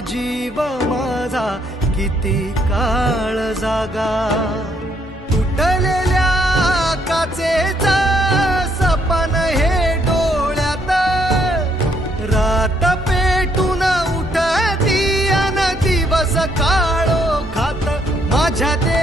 जीव माझा किती काळ जागा. तुटलेल्या काचेचा सपन हे डोळ्यात. रात पेटून उठती अन दिवस काळो खात माझ्या ते